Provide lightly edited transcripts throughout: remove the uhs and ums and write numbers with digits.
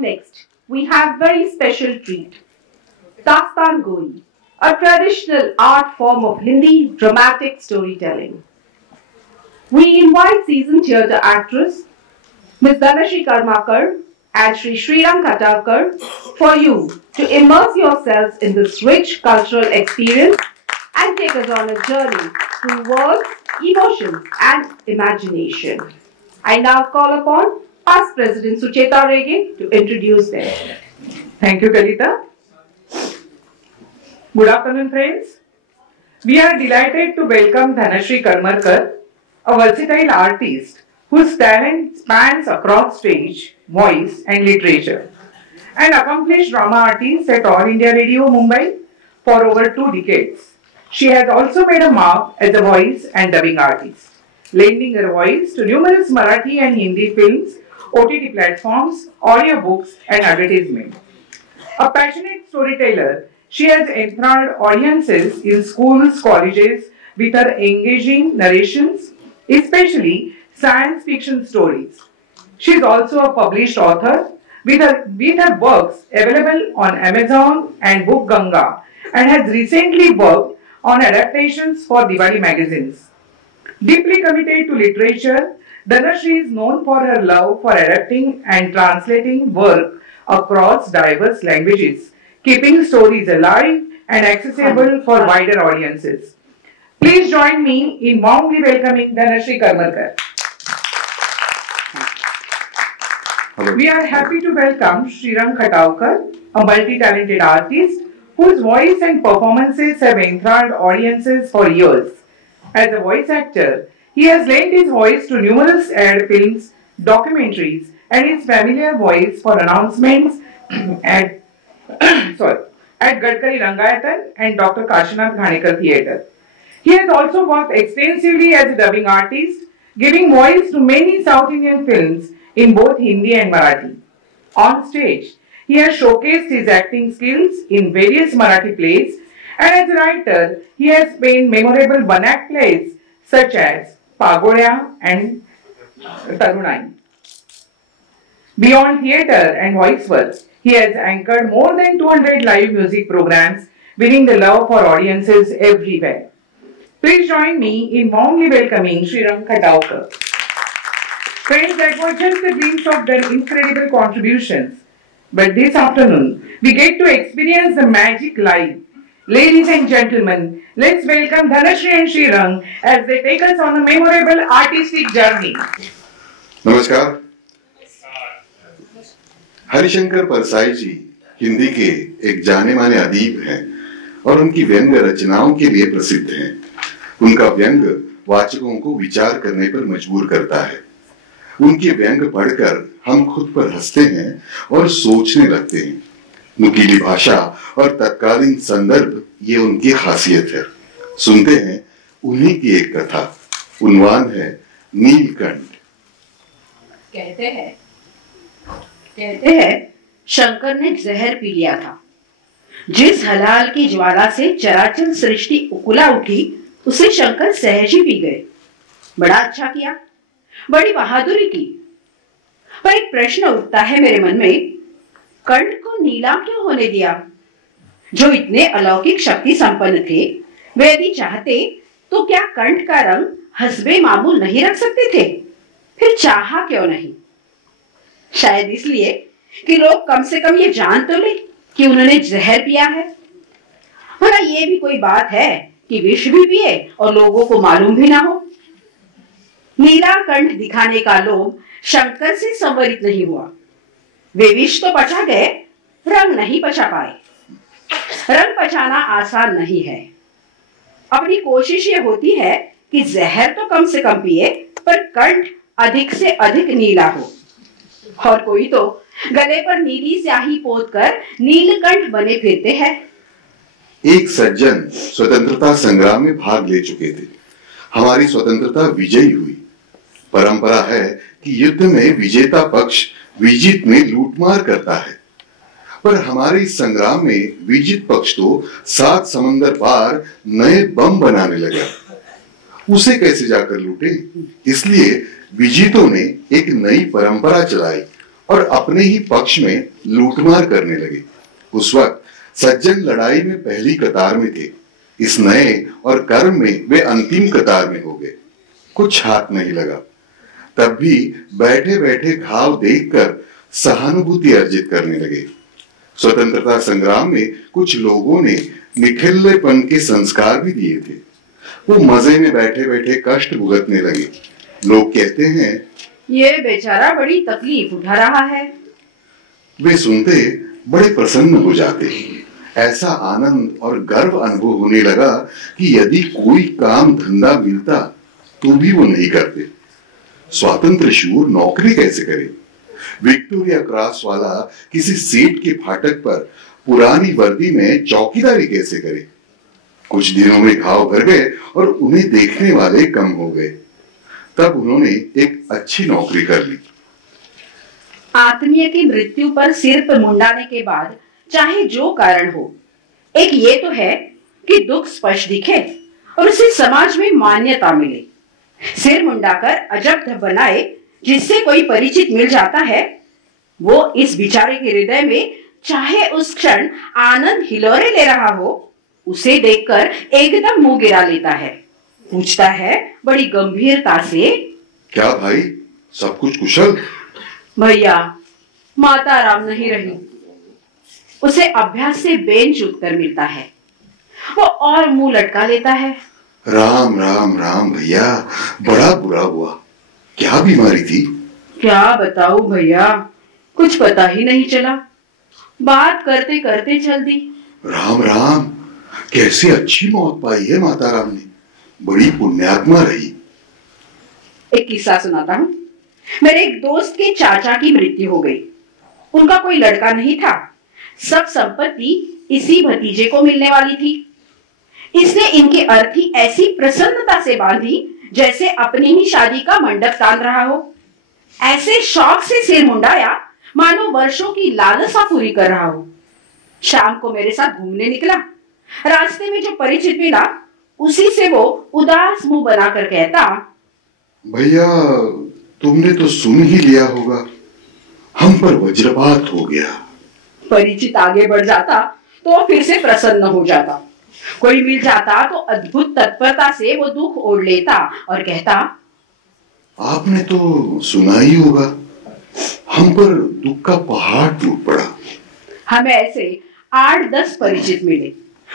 Up next, we have very special treat, Dastan Goi, a traditional art form of Hindi dramatic storytelling. We invite seasoned theatre actress Ms. Dhanashri Karmakar and Sri Sriram Khatavkar for you to immerse yourselves in this rich cultural experience and take us on a journey through words, emotions, and imagination. I now call upon past President Sucheta Rege to introduce them. Thank you, Kalita. Good afternoon, friends. We are delighted to welcome Dhanashri Karmakar, a versatile artist whose talent spans across stage, voice, and literature. An accomplished drama artist at All India Radio, Mumbai for over 2 decades. She has also made a mark as a voice and dubbing artist, lending her voice to numerous Marathi and Hindi films, OTT platforms, audiobooks, and advertisements. A passionate storyteller, she has enthralled audiences in schools, colleges with her engaging narrations, especially science fiction stories. She is also a published author with her works available on Amazon and Book Ganga, and has recently worked on adaptations for Diwali magazines. Deeply committed to literature, Dhanashri is known for her love for adapting and translating work across diverse languages, keeping stories alive and accessible for wider audiences. Please join me in warmly welcoming Dhanashri Karmakar. Hello. We are happy to welcome Sriram Khatavkar, a multi-talented artist whose voice and performances have enthralled audiences for years. As a voice actor, he has lent his voice to numerous ad films, documentaries, and his familiar voice for announcements at Gadkari Rangayatan and Dr. Kashinath Ghanekar Theatre. He has also worked extensively as a dubbing artist, giving voice to many South Indian films in both Hindi and Marathi. On stage, he has showcased his acting skills in various Marathi plays, and as a writer, he has penned memorable one-act plays such as Pagoda and Tarunai. Beyond theatre and voice work, he has anchored more than 200 live music programs, winning the love for audiences everywhere. Please join me in warmly welcoming Sriram Khatavkar. Friends, that was just a glimpse of their incredible contributions. But this afternoon, we get to experience the magic live. Ladies and gentlemen, let's welcome Dhanashri and Sriram as they take us on a memorable artistic journey. नमस्कार। हरिशंकर परसाई जी हिंदी के एक जाने माने अदीब हैं और उनकी व्यंग रचनाओं के लिए प्रसिद्ध हैं। उनका व्यंग वाचकों को विचार करने पर मजबूर करता है। उनकी व्यंग पढ़कर हम खुद पर हंसते हैं और सोचने लगते हैं। नुकीली भाषा और तत्कालीन संदर्भ ये उनकी खासियत है। सुनते हैं उन्हीं की एक कथा, उन्वान है नीलकंठ। कहते हैं शंकर ने जहर पी लिया था। जिस हलाल की ज्वाला से चराचर सृष्टि उकुला उठी, उसे शंकर सहज ही पी गए। बड़ा अच्छा किया, बड़ी बहादुरी की। पर एक प्रश्न उठता है मेरे मन में, कंठ को नीला क्यों होने दिया? जो इतने अलौकिक शक्ति संपन्न थे, वे यदि चाहते तो क्या कंठ का रंग हस्बे मामूल नहीं रख सकते थे? फिर चाहा क्यों नहीं? शायद इसलिए कि लोग कम से कम ये जान तो ले कि उन्होंने जहर पिया है। भला ये भी कोई बात है कि विष भी पिए और लोगों को मालूम भी ना हो? नीला कंठ दिखाने का लोभ शंकर से संवरित नहीं हुआ। वे विष तो पचा गए, रंग नहीं पचा पाए। रंग पचाना आसान नहीं है। अपनी कोशिश ये होती है कि जहर तो कम से कम पिए, पर कंठ अधिक से अधिक नीला हो। और कोई तो गले पर नीली स्याही पोत कर नीलकंठ बने फिरते हैं। एक सज्जन स्वतंत्रता संग्राम में भाग ले चुके थे। हमारी स्वतंत्रता विजयी हुई। परंपरा है कि युद्ध में विजेता पक्ष विजित में लूटमार करता है, पर हमारे इस संग्राम में विजित पक्ष तो 7 समंदर पार नए बम बनाने लगा। उसे कैसे जाकर लूटे? इसलिए विजितों ने एक नई परंपरा चलाई और अपने ही पक्ष में लूटमार करने लगे। उस वक्त सज्जन लड़ाई में पहली कतार में थे, इस नए और कर्म में वे अंतिम कतार में हो गए। कुछ हाथ नहीं लगा। तब भी बैठे बैठे घाव देखकर सहानुभूति अर्जित करने लगे। स्वतंत्रता संग्राम में कुछ लोगों ने निठल्लेपन के संस्कार भी दिए थे। वो मजे में बैठे बैठे कष्ट भुगतने लगे। लोग कहते हैं, ये बेचारा बड़ी तकलीफ उठा रहा है। वे सुनते बड़े प्रसन्न हो जाते। ऐसा आनंद और गर्व अनुभव होने लगा कि यदि कोई काम धंधा मिलता तो भी वो नहीं करते। स्वातंत्र शूर नौकरी कैसे करे? विक्टोरिया क्रॉस वाला किसी सेठ के फाटक पर पुरानी वर्दी में चौकीदारी कैसे करे? कुछ दिनों में घाव भर गए और उन्हें देखने वाले कम हो गए। तब उन्होंने एक अच्छी नौकरी कर ली। आत्मीय की मृत्यु पर सिर पर मुंडाने के बाद चाहे जो कारण हो, एक ये तो है कि दुख स्पष्ट दिखे और उसे समाज में मान्यता मिले। सिर मुंडाकर अजब बनाए जिससे कोई परिचित मिल जाता है, वो इस बेचारे के हृदय में चाहे उस क्षण आनंद हिलोरे ले रहा हो, उसे देखकर एकदम मुंह गिरा लेता है। पूछता है बड़ी गंभीरता से, क्या भाई, सब कुछ कुशल? भैया, माता राम नहीं रही। उसे अभ्यास से बेंच उत्तर मिलता है। वो और मुंह लटका लेता है। राम राम राम भैया, बड़ा बुरा हुआ। क्या बीमारी थी? क्या बताऊं भैया, कुछ पता ही नहीं चला। बात करते करते चल दी। राम राम, कैसी अच्छी मौत पाई है माता राम ने, बड़ी पुण्यात्मा रही। एक किस्सा सुनाता हूँ। मेरे एक दोस्त के चाचा की मृत्यु हो गई। उनका कोई लड़का नहीं था। सब संपत्ति इसी भतीजे को मिलने वाली थी। इसने इनकी अर्थी ऐसी प्रसन्नता से बांधी जैसे अपनी ही शादी का मंडप तान रहा हो। ऐसे शौक से सिर मुंडाया मानो वर्षों की लालसा पूरी कर रहा हो। शाम को मेरे साथ घूमने निकला। रास्ते में जो परिचित मिला, उसी से वो उदास मुंह बनाकर कहता, भैया, तुमने तो सुन ही लिया होगा, हम पर वज्रपात हो गया। परिचित आगे बढ़ जाता तो फिर से प्रसन्न हो जाता। कोई मिल जाता तो अद्भुत तत्परता से वो दुख ओढ़ लेता और कहता, आपने तो सुना ही होगा, हम पर दुख का पहाड़ टूट पड़ा। हमें ऐसे 8-10 परिचित मिले।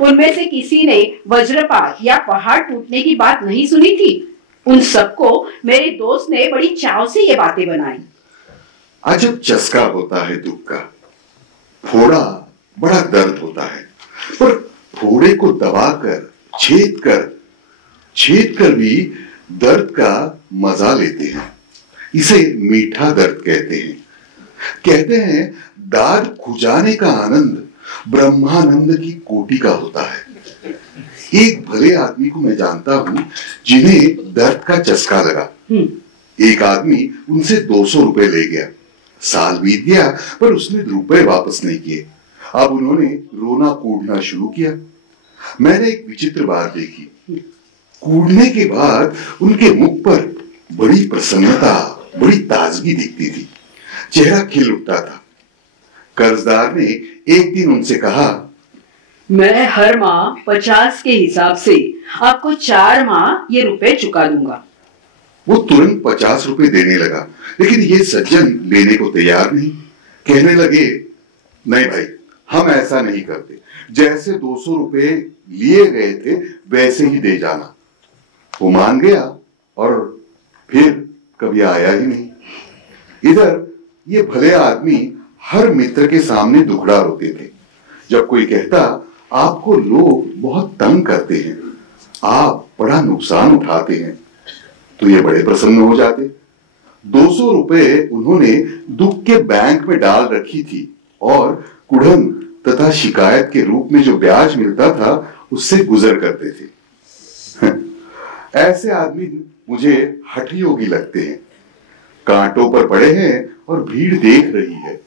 उनमें से किसी ने वज्रपात या पहाड़ टूटने की बात नहीं सुनी थी। उन सबको मेरे दोस्त ने बड़ी चाव से ये बातें बनाई। अजब चस्का होता है दुख का। फोड़ा बड़ा दर्द होता है, पर फोड़े को दबाकर छेद कर भी दर्द का मजा लेते हैं। इसे मीठा दर्द कहते हैं। कहते हैं दाद खुजाने का आनंद ब्रह्मानंद की कोटि का होता है। एक भले आदमी को मैं जानता हूं जिन्हें दर्द का चस्का लगा। एक आदमी उनसे 200 रुपए ले गया। साल बीत गया पर उसने रुपए वापस नहीं किए। अब उन्होंने रोना कूदना शुरू किया। मैंने एक विचित्र बात देखी। कूदने के बाद उनके मुख पर बड़ी प्रसन्नता, बड़ी ताजगी दिखती थी। चेहरा खिल उठता था। कर्जदार ने एक दिन उनसे कहा, मैं हर माह 50 के हिसाब से आपको 4 माह ये रुपए चुका दूंगा। वो तुरंत 50 रुपए देने लगा, लेकिन ये सज्जन लेने को तैयार नहीं। कहने लगे, नहीं भाई, हम ऐसा नहीं करते। जैसे 200 रुपए लिए गए थे वैसे ही दे जाना। वो मान गया और फिर कभी आया ही नहीं। इधर ये भले आदमी हर मित्र के सामने दुखड़ा रोते थे। जब कोई कहता, आपको लोग बहुत तंग करते हैं, आप बड़ा नुकसान उठाते हैं, तो ये बड़े प्रसन्न हो जाते। 200 रुपए उन्होंने दुख के बैंक में डाल रखी थी और कुढ़न तथा शिकायत के रूप में जो ब्याज मिलता था उससे गुजर करते थे। ऐसे आदमी मुझे हठयोगी लगते हैं। कांटों पर पड़े हैं और भीड़ देख रही है।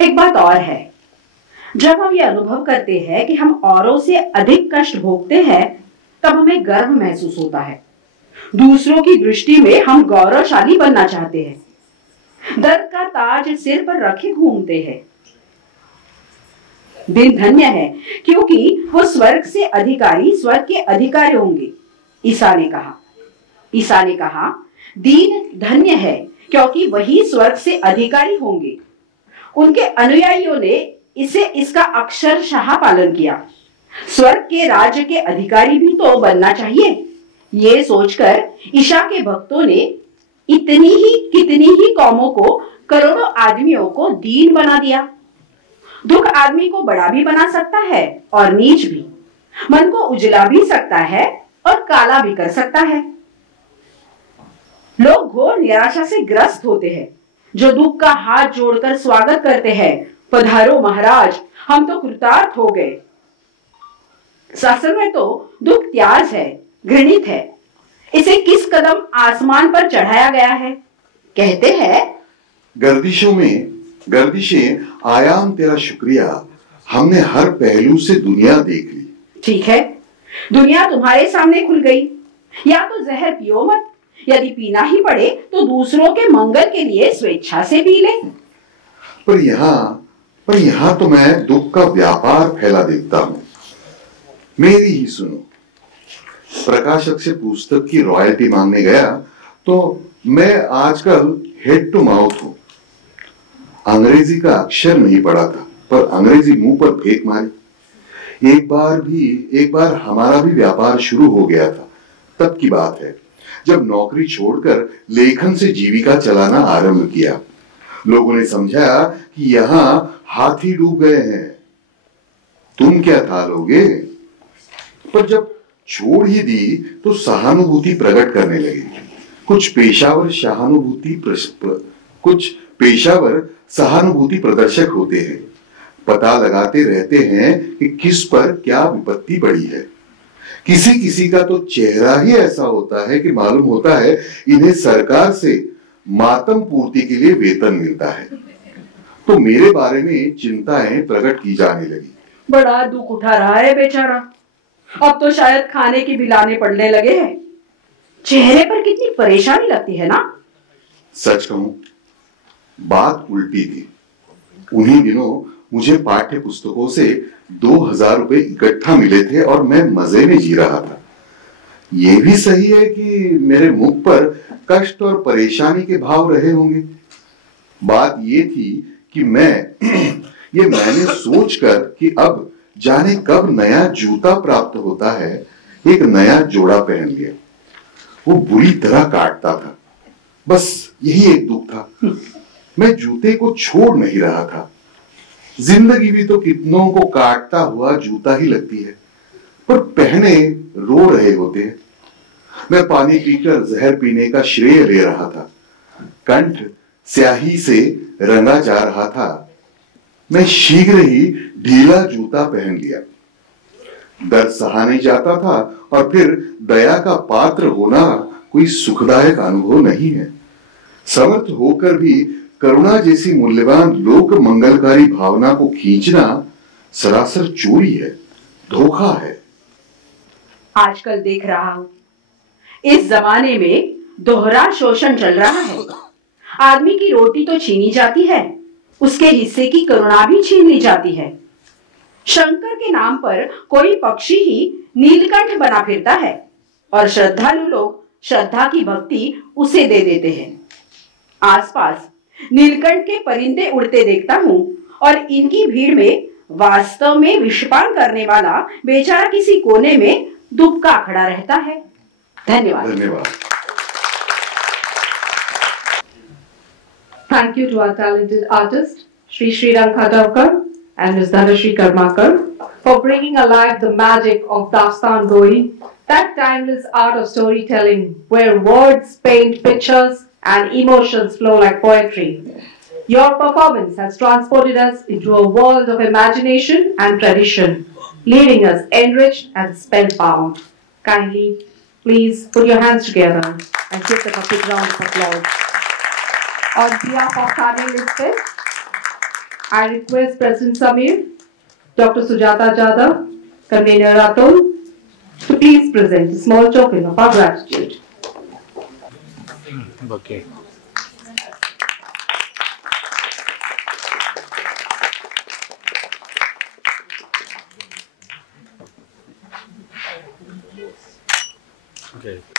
एक बात और है, जब हम ये अनुभव करते हैं कि हम औरों से अधिक कष्ट भोगते हैं, तब हमें गर्व महसूस होता है। दूसरों की दृष्टि में हम गौरवशाली बनना चाहते हैं। दर्द का ताज सिर पर रखे घूमते हैं। दिन धन्य है क्योंकि वो स्वर्ग से अधिकारी स्वर्ग के अधिकारी होंगे। ईसा ने कहा दीन धन्य है क्योंकि वही स्वर्ग से अधिकारी होंगे। उनके अनुयायियों ने इसका अक्षरशः पालन किया। स्वर्ग के राज्य के अधिकारी भी तो बनना चाहिए। ये सोचकर ईसा के भक्तों ने कितनी ही कौमों को, करोड़ों आदमियों को दीन बना दिया। दुख आदमी को बड़ा भी बना सकता है और नीच भी, मन को उजला भी सकता है और काला भी कर सकता है। लोग घोर निराशा से ग्रस्त होते हैं, जो दुख का हाथ जोड़कर स्वागत करते हैं, पधारो महाराज, हम तो कृतार्थ हो गए। शास्त्र में तो दुख त्याज है, घृणित है। इसे किस कदम आसमान पर चढ़ाया गया है? कहते हैं गर्दिशें आयाम तेरा शुक्रिया, हमने हर पहलू से दुनिया देख ली। ठीक है, दुनिया तुम्हारे सामने खुल गई। या तो जहर पियो मत, यदि पीना ही पड़े तो दूसरों के मंगल के लिए स्वेच्छा से पी ले। पर यहाँ तो मैं दुख का व्यापार फैला देखता हूँ। मेरी ही सुनो। प्रकाशक से पुस्तक की रॉयल्टी मांगने गया तो मैं आजकल हेड टू माउथ हूं। अंग्रेजी का अक्षर नहीं पढ़ा था, पर अंग्रेजी मुंह पर फेंक मारी। एक बार हमारा भी व्यापार शुरू हो गया था। तब की बात है जब नौकरी छोड़कर लेखन से जीविका चलाना आरंभ किया। लोगों ने समझा कि यहाँ हाथी डूब गए हैं, तुम क्या थालोगे। पर जब छोड़ ही दी तो सहानुभूति प्रकट करने लगे। कुछ पेशावर सहानुभूति प्रदर्शक होते हैं, पता लगाते रहते हैं कि किस पर क्या विपत्ति पड़ी है। किसी का तो चेहरा ही ऐसा होता है कि मालूम होता है इन्हें सरकार से मातम पूर्ति के लिए वेतन मिलता है। तो मेरे बारे में चिंताएं प्रकट की जाने लगी। बड़ा दुख उठा रहा है बेचारा, अब तो शायद खाने की बिलाने पड़ने लगे हैं। चेहरे पर कितनी परेशानी लगती है ना। सच कहूं, बात उल्टी थी। उन्हीं दिनों मुझे पाठ्य पुस्तकों से 2000 रुपए इकट्ठा मिले थे और मैं मजे में जी रहा था। ये भी सही है कि मेरे मुख पर कष्ट और परेशानी के भाव रहे होंगे। बात ये थी कि मैंने सोचकर कि अब जाने कब नया जूता प्राप्त होता है, एक नया जोड़ा पहन लिया। वो बुरी तरह काटता था, बस यही एक दुख था। मैं जूते को छोड़ नहीं रहा था। जिंदगी भी तो कितनों को काटता हुआ जूता ही लगती है, पर पहने रो रहे होते हैं। मैं पानी पीकर जहर पीने का श्रेय ले रहा था। कंठ स्याही से रंगा जा रहा था। मैं शीघ्र ही ढीला जूता पहन लिया। दर्द सहा नहीं जाता था और फिर दया का पात्र होना कोई सुखदायक अनुभव नहीं है। समर्थ होकर भी करुणा जैसी मूल्यवान लोक मंगलकारी भावना को खींचना सरासर चोरी है, धोखा है। आजकल देख रहा हूं, इस जमाने में दोहरा शोषण चल रहा है। आदमी की रोटी तो छीनी जाती है, उसके हिस्से की करुणा भी छीन ली जाती है। शंकर के नाम पर कोई पक्षी ही नीलकंठ बना फिरता है और श्रद्धालु लोग श्रद्धा की भक्ति उसे दे देते हैं। आसपास नीलकंठ के परिंदे उड़ते देखता हूं और इनकी भीड़ में वास्तव में विषपान करने वाला बेचारा किसी कोने में दुबका खड़ा रहता है। धन्यवाद। Thank you to our talented artist, Sri Srirang Khadavkar and Ms. Dhanashri Karmakar, for bringing alive the magic of Dastan Goi, that timeless art of storytelling where words paint pictures and emotions flow like poetry. Your performance has transported us into a world of imagination and tradition, leaving us enriched and spellbound. Kindly, please put your hands together and give them a big round of applause. On behalf of Thane Listed, I request President Samir, Dr. Sujata Jadhav, Convener Atul, to please present a small token of our gratitude. Okay. Okay.